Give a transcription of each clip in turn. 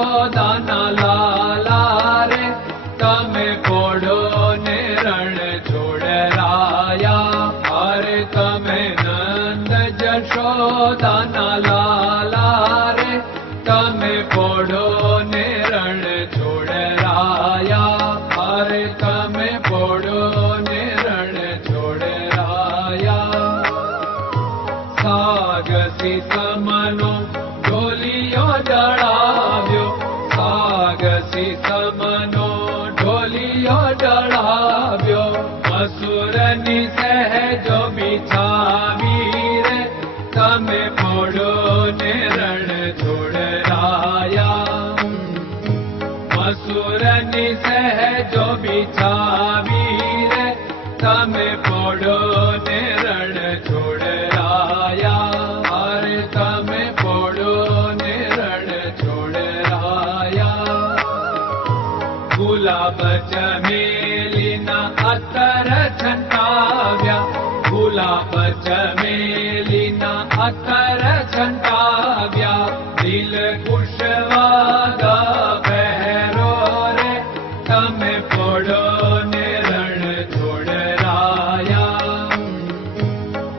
જશોદાના લાલા રે તમે પોડો ને રણ છોડરાયા. અરે તમે નંદ જશોદાના લાલા રે તમે પોડો ને રણ છોડરાયા. અરે તમે પોડો ને રણ છોડરાયા. સાગસી સમનો ઢોલિયો ડળાવ્યો, સાગસી સમનો ઢોલિયો ડળાવ્યો. મસૂરની સહેજો બિછાવી રે તમે પોડો ને રણ છોડરાયા. મસૂરની સહેજો બિછાવી રે તમે પોડો ને રણ છોડરાયા. અરે તમે પોડો ને રણ છોડરાયા. ગુલાબ ચમેલીના અત્તર છંટાવ્યા, ગુલાબ ચમેલીના અત્તર છંટાવ્યા. દિલ કુશવાદા પહેરો રે તમે પોડો ને રણ છોડરાયા.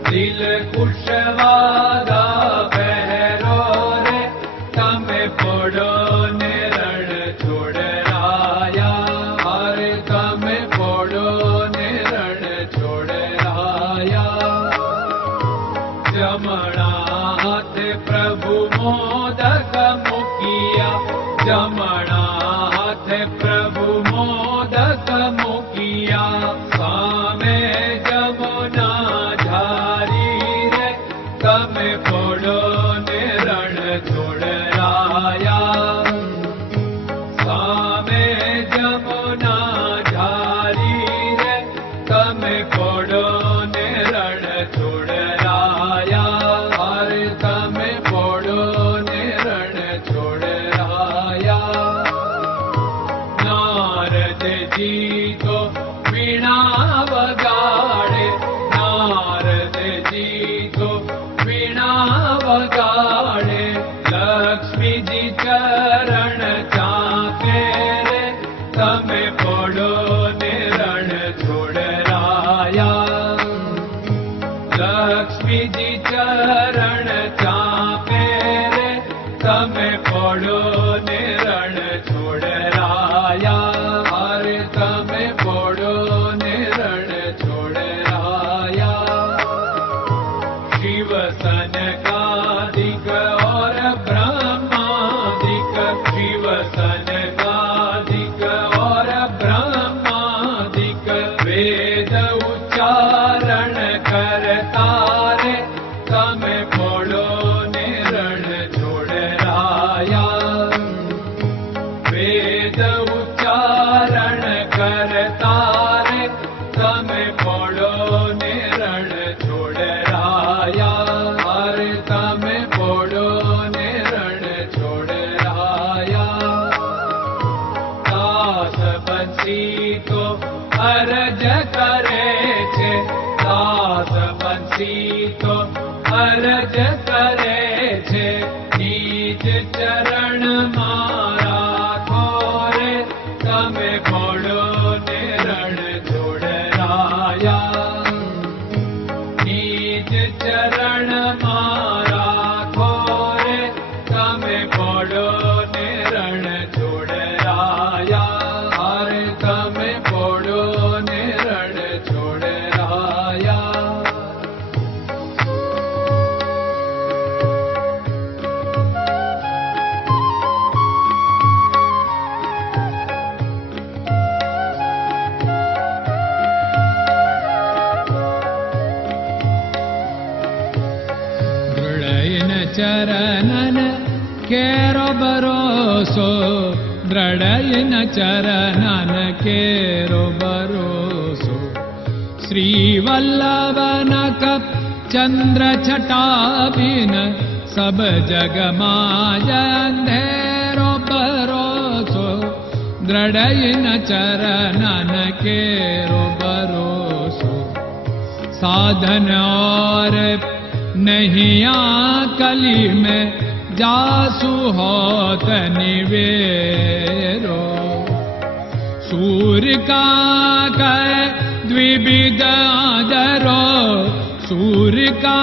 દિલ કુશવાદા પહેરો રે તમે પોડો ને રણ છોડરાયા. અરે તમે પોડો ને રણ છોડરાયા. જમણા હાથે પ્રભુ મોદક મૂકિયા, જમણા હાથે પ્રભુ મોદક મૂકિયા. સામે જમુના ઝારી રે તમે પોડો ને રણ છોડરાયા. સામે જમુના ઝારી રે તમે પોડો ને રણ છોડરાયા. અરે તમે પોડો ને રણ છોડરાયા. નારદજી તો વીણા વગાડે, નારદજી તો વીણા વગાડે. લક્ષ્મીજી ચરણ ચાકે રે તમે પોડો ને રણ છોડરાયા. લક્ષ્મીજી ચરણ ચાપે રે તમે પોડો ને રણ છોડરાયા. અરે તમે પોડો ને રણ છોડરાયા. શિવ સનકાદિક और ब्रह्मादिक, शिव सनकादिक और ब्रह्मादिक. वेद उच्चारण करता रे તમે પોડો ને રણ છોડરાયા. વેદ ઉચ્ચારણ કરતા રે તમે પોડો ને રણ છોડરાયા. અરે તમે પોડો ને રણ છોડરાયા. દાસ બંસી તો અરજ કરે છે, દાસ બંસી તો અરજ કરે છે. નીચ ચરણ મારા ખોરે તમે પોડો ને રણ છોડરાયા. નીચ ચરણ મારા ખોરે તમે પોડો ને રણ છોડરાયા. અરે તમે પોડો ને રણ છોડરાયા. ચરણન કેરો ભરોસો, દ્રઢયન ચરણન કેરો ભરોસો. શ્રી વલ્લભન કપ ચંદ્ર છટાબિન સબ જગમાં અંધેરો ભરોસો. દ્રઢયન ચરણન કેરો ભરોસો. साधन और नहीं कली में जासु होत निवेरो। सूर्य का कै द्विविध आदरो, सूर्य का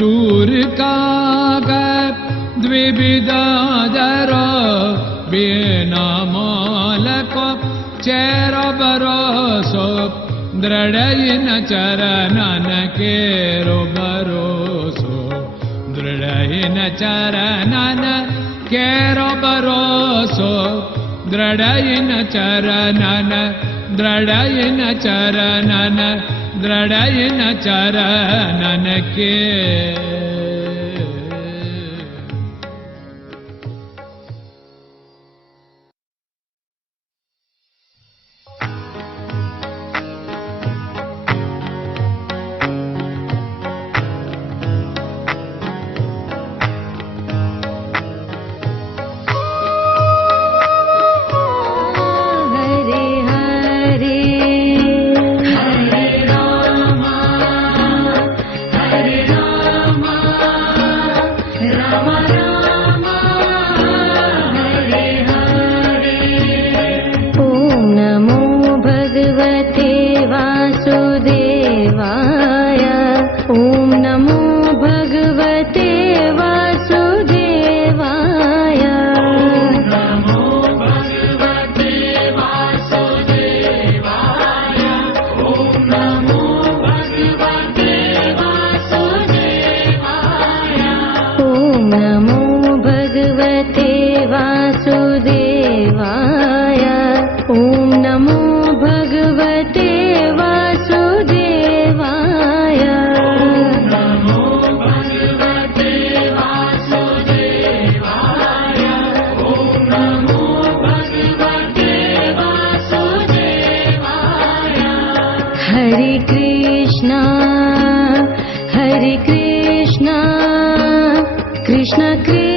सूर्य का द्विविधादरो, बिना मोल को चेर भरोसो, दृढ़ चरणन केरो भरोसो, दृढ़ चरणन केरो भरोसो, दृढ़ चरणन, दृढ़ चरणन, दृढ़ चरणन के। Krishna Krishna